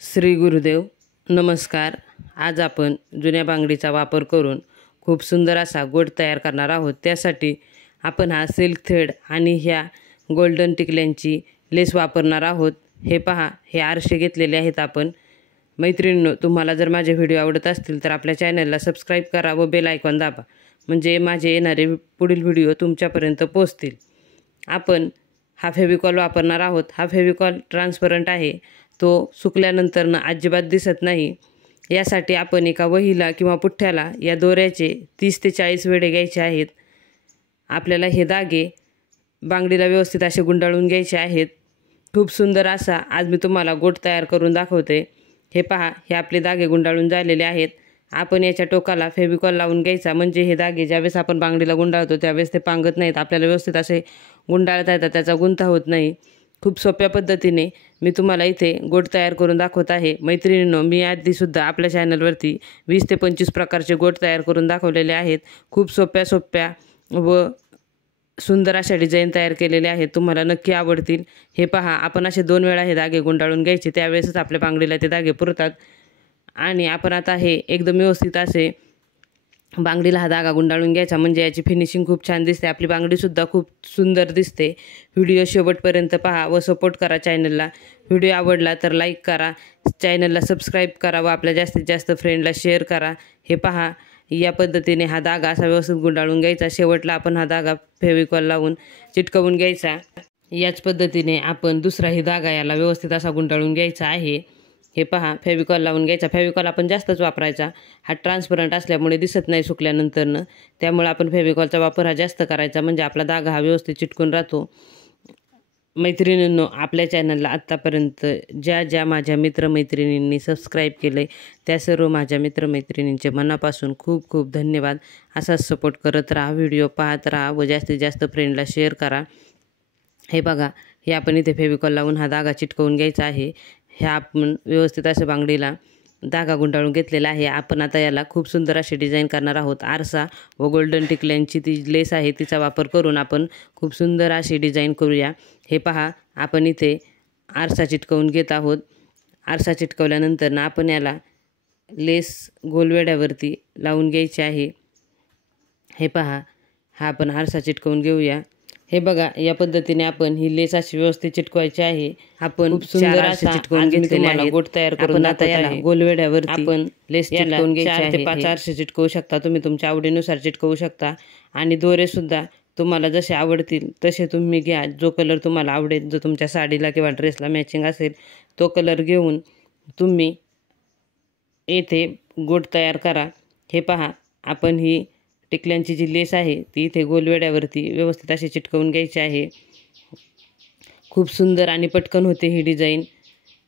श्री गुरुदेव नमस्कार। आज आपण जुन्या बांगडीचा वापर करून खूप सुंदर असा गोट तयार करणार आहोत। त्यासाठी आपण हा सिल्क थ्रेड आणि ह्या गोल्डन टिकल्यांची लेस वापरणार आहोत। हे पहा, हे आरसे घेतलेले आहेत आपण। मैत्रिणींनो, तुम्हाला जर माझे व्हिडिओ आवडत असतील तर आपल्या चॅनलला सबस्क्राईब करा व बेल आयकॉन दाबा, म्हणजे माझे येणारे पुढील व्हिडिओ तुमच्यापर्यंत पोहोचतील। आपण हा फेविकॉल वापरणार आहोत। हा फेविकॉल ट्रान्सपरंट आहे, तो सुकल्यानंतर अजिबात दिसत नाही। यासाठी आपण एका वहीला किंवा पुठ्ठ्याला या दोऱ्याचे 30 ते 40 वेढे घ्यायचे आहेत। आपल्याला हे धागे बांगडीला व्यवस्थित असे गुंडाळून घ्यायचे आहेत। खूप सुंदर असा आज मी तुम्हाला गोट तयार करून दाखवते। हे पहा, हे आपले धागे गुंडाळून झालेले आहेत। आपण याच्या टोकाला फेविकॉल लावून घ्यायचा, म्हणजे हे धागे ज्यावेळेस आपण बांगडीला गुंडाळतो त्यावेळेस ते पांगत नाहीत, आपल्याला व्यवस्थित असे गुंडाळता येतात, त्याचा गुंता होत नाही। खूप सोप्या पद्धतीने मी तुम्हाला इथे गोट तयार करून दाखवत आहे। मैत्रिणींनो, मी आधीसुद्धा आपल्या चॅनलवरती 20 ते 25 प्रकारचे गोट तयार करून दाखवलेले आहेत। खूप सोप्या व सुंदर अशा डिझाईन तयार केलेले आहेत, तुम्हाला नक्की आवडतील। हे पहा, आपण असे 2 वेळा हे धागे गुंडाळून घ्यायचे, त्यावेळेसच आपल्या बांगडीला ते धागे पुरतात। आणि आपण आता हे एकदम व्यवस्थित असे बांगडीला हा धागा गुंडाळून घ्यायचा, म्हणजे याची फिनिशिंग खूप छान दिसते, आपली बांगडीसुद्धा खूप सुंदर दिसते। व्हिडिओ शेवटपर्यंत पहा व सपोर्ट करा चॅनलला। व्हिडिओ आवडला तर लाईक करा, चॅनलला सबस्क्राईब करा व आपल्या जास्तीत जास्त फ्रेंडला शेअर करा। हे पहा, या पद्धतीने हा धागा असा व्यवस्थित गुंडाळून घ्यायचा। शेवटला आपण हा धागा फेविकॉल लावून चिटकवून घ्यायचा। याच पद्धतीने आपण दुसराही धागा याला व्यवस्थित असा गुंडाळून घ्यायचा आहे। हे पहा, फेविकॉल लावून घ्यायचा। फेविकॉल आपण जास्तच वापरायचा, हा ट्रान्सपरंट असल्यामुळे दिसत नाही सुकल्यानंतरनं, त्यामुळे आपण फेविकॉलचा वापर हा जास्त करायचा, म्हणजे आपला धागा हा व्यवस्थित चिटकून राहतो। मैत्रिणींनो, आपल्या चॅनलला आत्तापर्यंत ज्या माझ्या मित्रमैत्रिणींनी सबस्क्राईब केले त्या सर्व माझ्या मित्रमैत्रिणींचे मनापासून खूप खूप धन्यवाद। असाच सपोर्ट करत राहा, व्हिडिओ पाहत राहा व जास्तीत जास्त फ्रेंडला शेअर करा। हे बघा, हे आपण इथे फेविकॉल लावून हा धागा चिटकवून घ्यायचा आहे। ह्या आपण व्यवस्थित असे बांगडीला धागा गुंडाळून घेतलेला आहे। आपण आता याला खूप सुंदर अशी डिझाईन करणार आहोत। आरसा व गोल्डन टिकल्यांची ती लेस आहे, तिचा वापर करून आपण खूप सुंदर अशी डिझाईन करूया। हे पहा, आपण इथे आरसा चिटकवून घेत आहोत। आरसा चिटकवल्यानंतर आपण याला लेस गोलवेड्यावरती लावून घ्यायची आहे। हे पहा, हा आपण आरसा चिटकवून घेऊया। हे बघा, या पद्धतीने आपण ही लेस अशी व्यवस्थित चिटकवायची आहे। आपण खूप सुंदर असे चिटकवून घेतलेले आहे। गोट तयार करून आता याला गोलवेड्यावरती आपण लेस चिटकवून घ्यायची आहे। 4 ते 5 आरसे चिटकवू शकता तुम्ही, तुमच्या आवडीनुसार चिटकवू शकता। आणि दोरे सुद्धा तुम्हाला जसे आवडतील तसे तुम्ही घ्या, जो कलर तुम्हाला आवडेल, जो तुमच्या साडीला किंवा ड्रेसला मॅचिंग असेल तो कलर घेऊन तुम्ही येथे गोट तयार करा। हे पहा, आपण ही टिकल्यांची जी लेस आहे ती इथे गोलवेड्यावरती व्यवस्थित अशी चिटकवून घ्यायची आहे। खूप सुंदर आणि पटकन होते ही डिझाईन।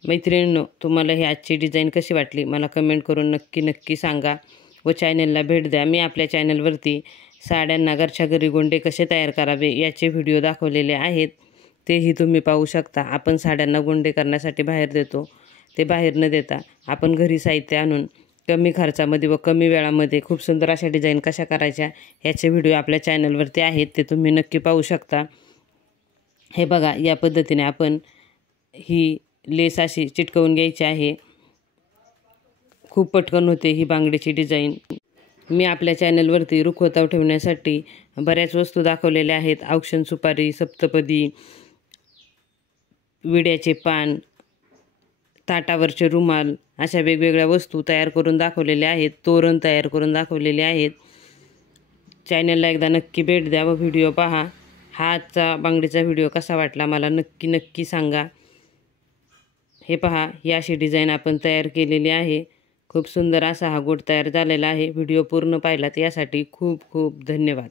मैत्रिणींनो, तुम्हाला ही आजची डिझाईन कशी वाटली मला कमेंट करून नक्की सांगा व चॅनलला भेट द्या। मी आपल्या चॅनलवरती साड्यांना घरच्या घरी गोंडे कसे तयार करावे याचे व्हिडिओ दाखवलेले आहेत, तेही तुम्ही पाहू शकता। आपण साड्यांना गोंडे करण्यासाठी बाहेर देतो, ते बाहेर न देता आपण घरी साहित्य आणून कमी खर्चामध्ये व कमी वेळामध्ये खूप सुंदर अशा डिझाईन कशा करायच्या याचे व्हिडिओ आपल्या चॅनलवरती आहेत, ते तुम्ही नक्की पाहू शकता। हे बघा, या पद्धतीने आपण ही लेस अशी चिटकवून घ्यायची आहे। खूप पटकन होते ही बांगडीची डिझाईन। मी आपल्या चॅनलवरती रुखवतावर ठेवण्यासाठी बऱ्याच वस्तू दाखवलेल्या आहेत। औक्षण सुपारी, सप्तपदी, विड्याचे पान, ताटावरचे रुमाल, अशा वेगवेगळ्या वस्तू तयार करून दाखवलेल्या आहेत। तोरण तयार करून दाखवलेले आहेत। चॅनलला एकदा नक्की भेट द्या व व्हिडिओ पहा। हा आजचा बांगडीचा व्हिडिओ कसा वाटला मला नक्की सांगा। हे पहा, ही अशी डिझाईन आपण तयार केलेली आहे। खूप सुंदर असा हा गोट तयार झालेला आहे। व्हिडिओ पूर्ण पाहिलात यासाठी खूप खूप धन्यवाद।